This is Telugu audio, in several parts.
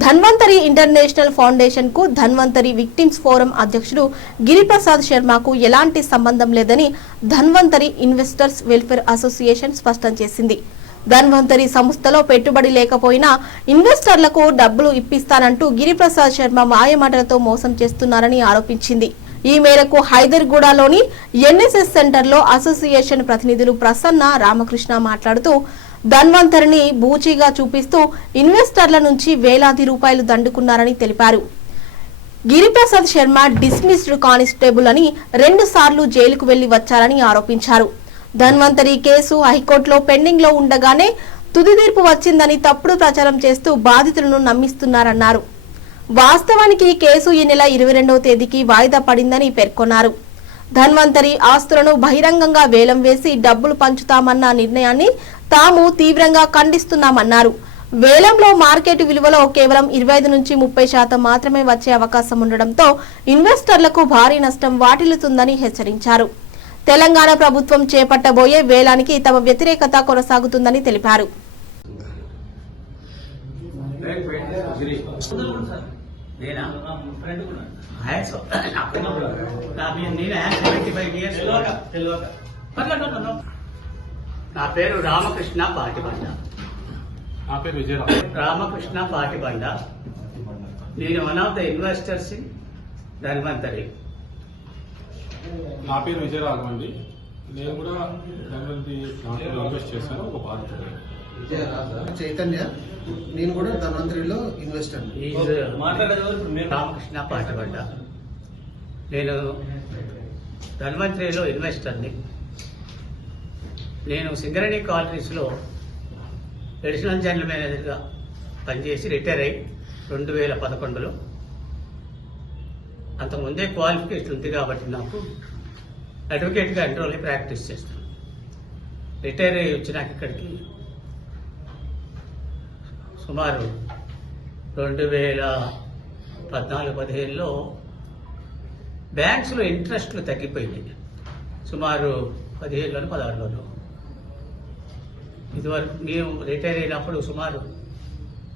ధన్వంతరి ఇంటర్నేషనల్ ఫౌండేషన్ కు ధన్వంతరి విక్టిమ్స్ ఫోరం అధ్యక్షుడు గిరిప్రసాద్ శర్మకు ఎలాంటి సంబంధం లేదని ధన్వంతరి ఇన్వెస్టర్స్ వెల్ఫేర్ అసోసియేషన్ స్పష్టం చేసింది. ధన్వంతరి సంస్థలో పెట్టుబడి లేకపోయినా ఇన్వెస్టర్లకు డబ్బులు ఇప్పిస్తానంటూ గిరిప్రసాద్ శర్మ మాయమాటలతో మోసం చేస్తున్నారని ఆరోపించింది. ఈ మేరకు హైదర్గూడలోని ఎన్ఎస్ఎస్ సెంటర్లో అసోసియేషన్ ప్రతినిధులు ప్రసన్న, రామకృష్ణ మాట్లాడుతూ ధన్వంతరిని బూచీగా చూపిస్తూ ఇన్వెస్టర్ల నుంచి వేలాది రూపాయలు దండుకున్నారని తెలిపారు. గిరిప్రసాద్ శర్మ డిస్మిస్డ్ కానిస్టేబుల్ అని 2 సార్లు జైలుకు వెళ్లి వచ్చారని ఆరోపించారు. ధన్వంతరి కేసు హైకోర్టులో పెండింగ్ లో ఉండగానే తుది తీర్పు వచ్చిందని తప్పుడు ప్రచారం చేస్తూ బాధితులను నమ్మిస్తున్నారన్నారు. వాస్తవానికి కేసు ఈ నెల 22వ తేదీకి వాయిదా పడిందని పేర్కొన్నారు. ధన్వంతరి ఆస్తులను బహిరంగంగా వేలం వేసి డబ్బులు పంచుతామన్న నిర్ణయాన్ని తాము తీవ్రంగా ఖండిస్తున్నామన్నారు. వేలంలో మార్కెట్ విలువలో కేవలం 25 నుంచి 30% మాత్రమే వచ్చే అవకాశం ఉండడంతో ఇన్వెస్టర్లకు భారీ నష్టం వాటిల్లుతుందని హెచ్చరించారు. తెలంగాణ ప్రభుత్వం చేపట్టబోయే వేలానికి తమ వ్యతిరేకత కొనసాగుతుందని తెలిపారు. నా పేరు రామకృష్ణ పాటిబండ. నా పేరు విజయరావు. రామకృష్ణ పాటిబండ. నేను one of the investors in Dhanvantari. నా పేరు విజయరాఘవ్ అండి. నేను కూడా ధన్వంతరి దాంట్లో ఇన్వెస్ట్ చేశాను. ఒక బాధితుడు చైతన్య. నేను కూడా ధన్వంతరిలో ఇన్వెస్టర్. రామకృష్ణ పాటిబండ. నేను ధన్వంతరిలో ఇన్వెస్టర్ని. నేను సింగరేణి కాలనీస్లో అడిషనల్ జనరల్ మేనేజర్గా పనిచేసి రిటైర్ అయ్యి 2011లో. అంతకుముందే క్వాలిఫికేషన్ ఉంది కాబట్టి నాకు అడ్వకేట్గా ఎన్రోల్ అయ్యి ప్రాక్టీస్ చేస్తాను. రిటైర్ అయ్యి వచ్చినాక ఇక్కడికి సుమారు 2014-15లో బ్యాంక్స్లో ఇంట్రెస్ట్లు తగ్గిపోయింది. సుమారు 15లోను 16లోను. ఇదివరకు మేము రిటైర్ అయినప్పుడు సుమారు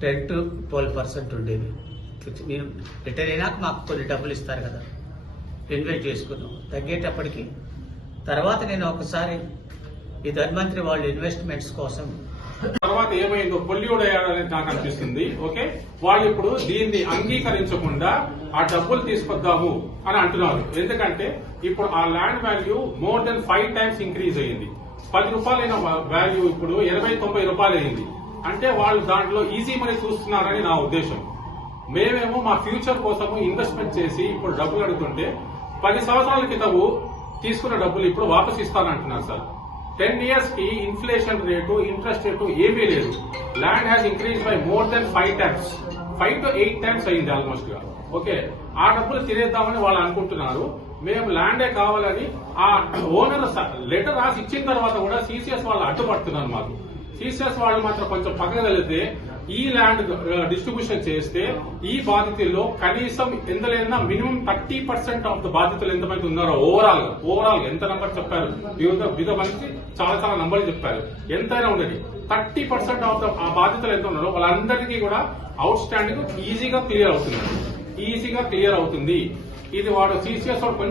10 to 12% ఉండేది. నేను రిటైర్ అయినాక మాకు కొన్ని డబ్బులు ఇస్తారు కదా, ఇన్వెస్ట్ చేసుకున్నాం. తగ్గేటప్పటికి తర్వాత నేను ఒకసారి ఈ ధన్వంతరి వాళ్ళు ఇన్వెస్ట్మెంట్స్ కోసం తర్వాత ఏమైందో పొల్యూడ్ అయ్యాడని నాకు అనిపిస్తుంది. ఓకే, వాళ్ళు ఇప్పుడు దీన్ని అంగీకరించకుండా ఆ డబ్బులు తీసుకొద్దాము అని అంటున్నారు. ఎందుకంటే ఇప్పుడు ఆ land value more than 5 times increase అయ్యింది. 10 రూపాయలైన వాల్యూ ఇప్పుడు 80-90 రూపాయలు అయింది. అంటే వాళ్ళు దాంట్లో ఈజీ మనీ చూస్తున్నారని నా ఉద్దేశం. మేమేమో మా ఫ్యూచర్ కోసము ఇన్వెస్ట్మెంట్ చేసి ఇప్పుడు డబ్బులు అడుగుతుంటే 10 సంవత్సరాల క్రితము తీసుకున్న డబ్బులు ఇప్పుడు వాపస్ ఇస్తానంటున్నారు సార్. 10 years కి ఇన్ఫ్లేషన్ రేటు, ఇంట్రెస్ట్ రేటు ఏమీ లేదు. Land has increase by more than 5 times, 5 to 8 times అయింది ఆల్మోస్ట్ గా. ఓకే, ఆ డబ్బులు తినేద్దామని వాళ్ళు అనుకుంటున్నారు. మేము ల్యాండే కావాలని ఆ ఓనర్ లెటర్ రాసి ఇచ్చిన తర్వాత కూడా సిసిఎస్ వాళ్ళు అడ్డుపడుతున్నారు మాకు. సిసిఎస్ వాళ్ళు మాత్రం కొంచెం పక్కన వెళితే ఈ ల్యాండ్ డిస్ట్రిబ్యూషన్ చేస్తే ఈ బాధితుల్లో కనీసం ఎంతలేదన్నా మినిమం 30% ఆఫ్ ద బాధితులు ఎంతమంది ఉన్నారో ఓవరాల్ ఎంత నంబర్ చెప్పారు, వివిధ మంది చాలా నంబర్లు చెప్పారు. ఎంతైనా ఉండేది 30% ఆఫ్ ద ఆ బాధితులు ఎంత ఉన్నారో వాళ్ళందరికీ కూడా అవుట్ స్టాండింగ్ ఈజీగా క్లియర్ అవుతుంది. ఇది వాడు సిసిఎస్ వాడు